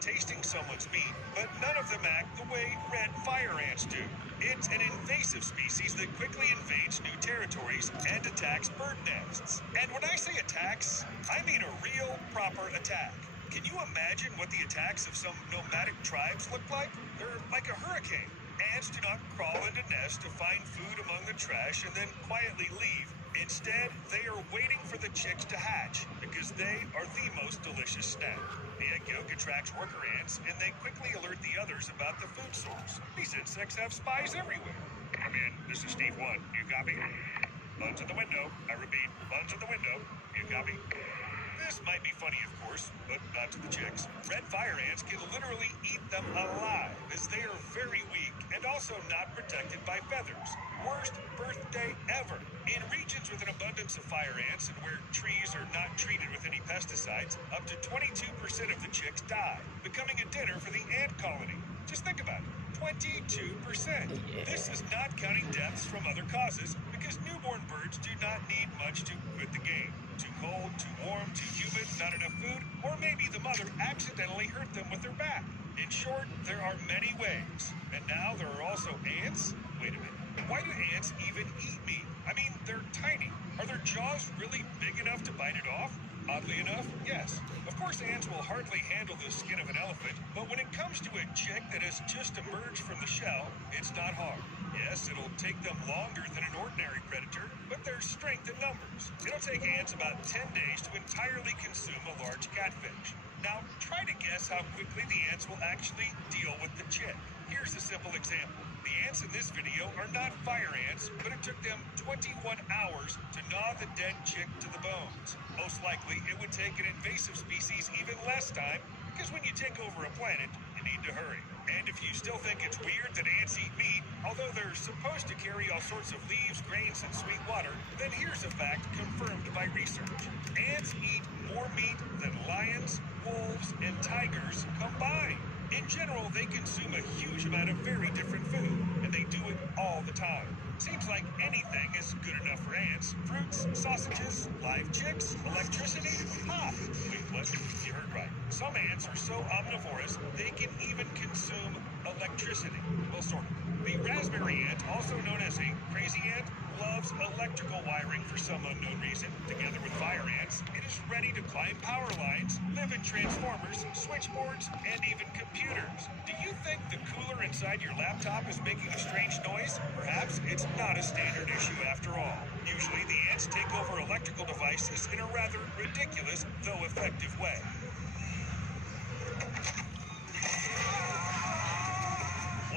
tasting someone's meat, but none of them act the way red fire ants do. It's an invasive species that quickly invades new territories and attacks bird nests. And when I say attacks, I mean a real, proper attack. Can you imagine what the attacks of some nomadic tribes look like? They're like a hurricane. Ants do not crawl into nests to find food among the trash and then quietly leave. Instead, they are waiting for the chicks to hatch because they are the most delicious snack. The egg yolk attracts worker ants, and they quickly alert the others about the food source. These insects have spies everywhere. Come in, this is Steve 1. You copy? Buns in the window. I repeat, buns in the window. You copy? This might be funny, of course, but not to the chicks. Red fire ants can literally eat them alive, as they are very weak and also not protected by feathers. Worst birthday ever. In regions with an abundance of fire ants and where trees are not treated with any pesticides, up to 22% of the chicks die, becoming a dinner for the ant colony. Just think about it. 22%. This is not counting deaths from other causes, because newborn birds do not need much to quit the game. Too cold, too warm, too humid, not enough food, or maybe the mother accidentally hurt them with her bat. In short, there are many ways. And now there are also ants? Wait a minute. Why do ants even eat meat? I mean, they're tiny. Are their jaws really big enough to bite it off? Oddly enough, yes. Of course, ants will hardly handle the skin of an elephant, but when it comes to a chick that has just emerged from the shell, it's not hard. Yes, it'll take them longer than an ordinary predator, but there's strength in numbers. It'll take ants about 10 days to entirely consume a large catfish. Now, try to guess how quickly the ants will actually deal with the chick. Here's a simple example. The ants in this video are not fire ants, but it took them 21 hours to gnaw the dead chick to the bones. Most likely, it would take an invasive species even less time, because when you take over a planet, you need to hurry. And if you still think it's weird that ants eat meat, although they're supposed to carry all sorts of leaves, grains, and sweet water, then here's a fact confirmed by research. Ants eat more meat than lions, wolves, and tigers combined. In general, they consume a huge amount of very different food, and they do it all the time. Seems like anything is good enough for ants. Fruits, sausages, live chicks, electricity. Ah, wait, what? You heard right. Some ants are so omnivorous, they can even consume electricity. Well, sort of. The raspberry ant, also known as a crazy ant, loves electrical wiring for some unknown reason. Together with fire ants, it is ready to climb power lines, live in transformers, switchboards, and even computers. Do you think the cooler inside your laptop is making a strange noise? Perhaps it's not a standard issue after all. Usually the ants take over electrical devices in a rather ridiculous, though effective way.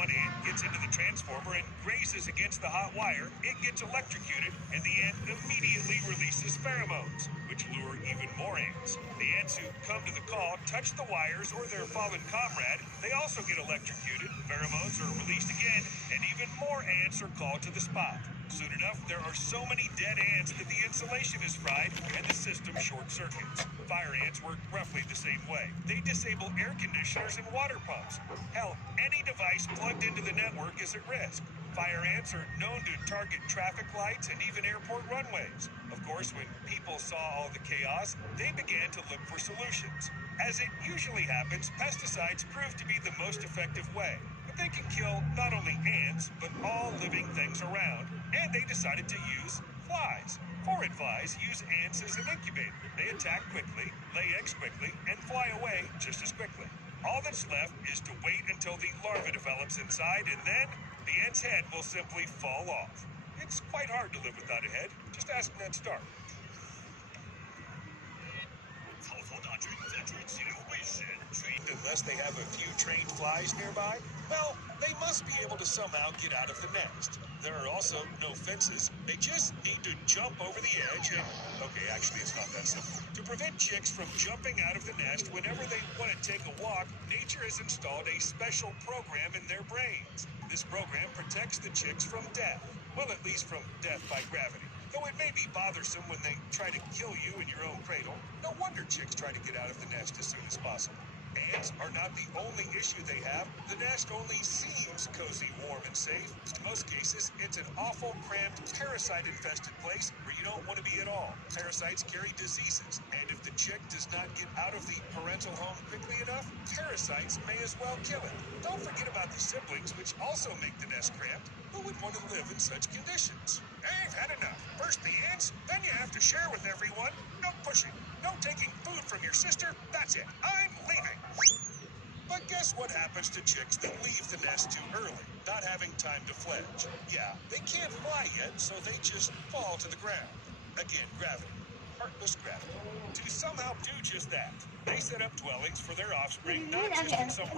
One ant gets into the transformer and grazes against the hot wire. It gets electrocuted, and the ant immediately releases pheromones, which lure even more ants. The ants who come to the call touch the wires or their fallen comrade. They also get electrocuted. Pheromones are released again, and even more ants are called to the spot. Soon enough, there are so many dead ants that the insulation is fried and the system short circuits. Fire ants work roughly the same way. They disable air conditioners and water pumps. Hell, any device plugged into the network is at risk. Fire ants are known to target traffic lights and even airport runways. Of course, when people saw all the chaos, they began to look for solutions. As it usually happens, pesticides prove to be the most effective way. But they can kill not only ants, but all living things around. And they decided to use flies. Phorid flies use ants as an incubator. They attack quickly, lay eggs quickly, and fly away just as quickly. All that's left is to wait until the larva develops inside, and then the ant's head will simply fall off. It's quite hard to live without a head. Just ask Ned Stark. Unless they have a few trained flies nearby, well, they must be able to somehow get out of the nest. There are also no fences. They just need to jump over the edge and... Okay, actually, it's not that simple. To prevent chicks from jumping out of the nest whenever they want to take a walk, nature has installed a special program in their brains. This program protects the chicks from death. Well, at least from death by gravity. Though it may be bothersome when they try to kill you in your own cradle. No wonder chicks try to get out of the nest as soon as possible. Ants are not the only issue they have. The nest only seems cozy, warm, and safe. In most cases, it's an awful, cramped, parasite-infested place where you don't want to be at all. Parasites carry diseases, and if If the chick does not get out of the parental home quickly enough, parasites may as well kill it. Don't forget about the siblings, which also make the nest cramped. Who would want to live in such conditions? I've had enough. First the ants, then you have to share with everyone. No pushing, no taking food from your sister. That's it. I'm leaving. But guess what happens to chicks that leave the nest too early, not having time to fledge? Yeah, they can't fly yet, so they just fall to the ground. Again, gravity. Heartless gravity. To somehow do just that, they set up dwellings for their offspring, not just in some